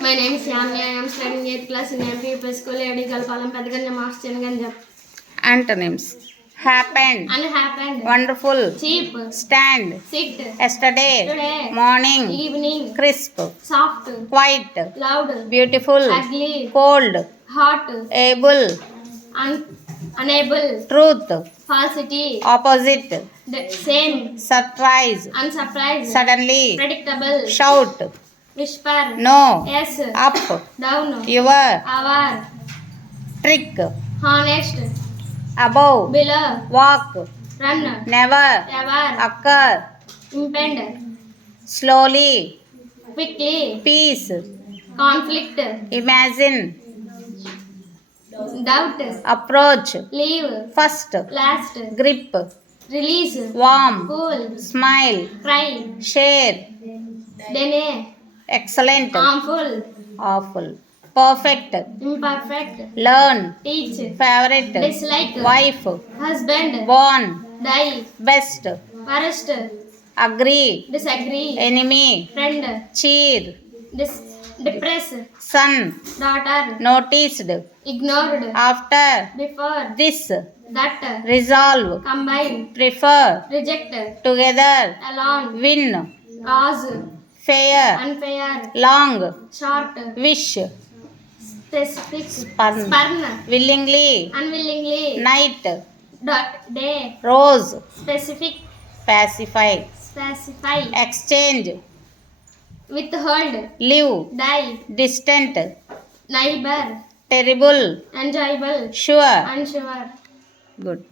My name is Yamni. I am studying 8th class in MP UP School, AD Galpalam, Pedaganja Master Chenganjam. Antonyms: happened, Unhappened, wonderful, cheap, stand, sit, yesterday, today, morning, evening, crisp, soft, quiet, loud, beautiful, ugly, cold, hot, able, unable, truth, falsity, opposite, same, surprise, unsurprised, suddenly, predictable, shout, whisper, no, yes, up, down, your, our, trick, honest, above, below, walk, run, never, ever, occur, impend, slowly, quickly, peace, conflict, imagine, doubt, approach, leave, first, last, grip, release, warm, cool, smile, cry, share, deny, excellent, harmful, awful, perfect, imperfect, learn, teach, favorite, dislike, wife, husband, born, die, best, worst, agree, disagree, enemy, friend, cheer, depress, son, daughter, noticed, ignored, after, before, this, that, resolve, combine, prefer, reject, together, alone, win, cause, fair, unfair, long, short, wish, specific, spurn, willingly, unwillingly, night, day, rose, specific, pacify, specify, exchange, withhold, live, die, distant, neighbor, terrible, enjoyable, sure. unsure. Good.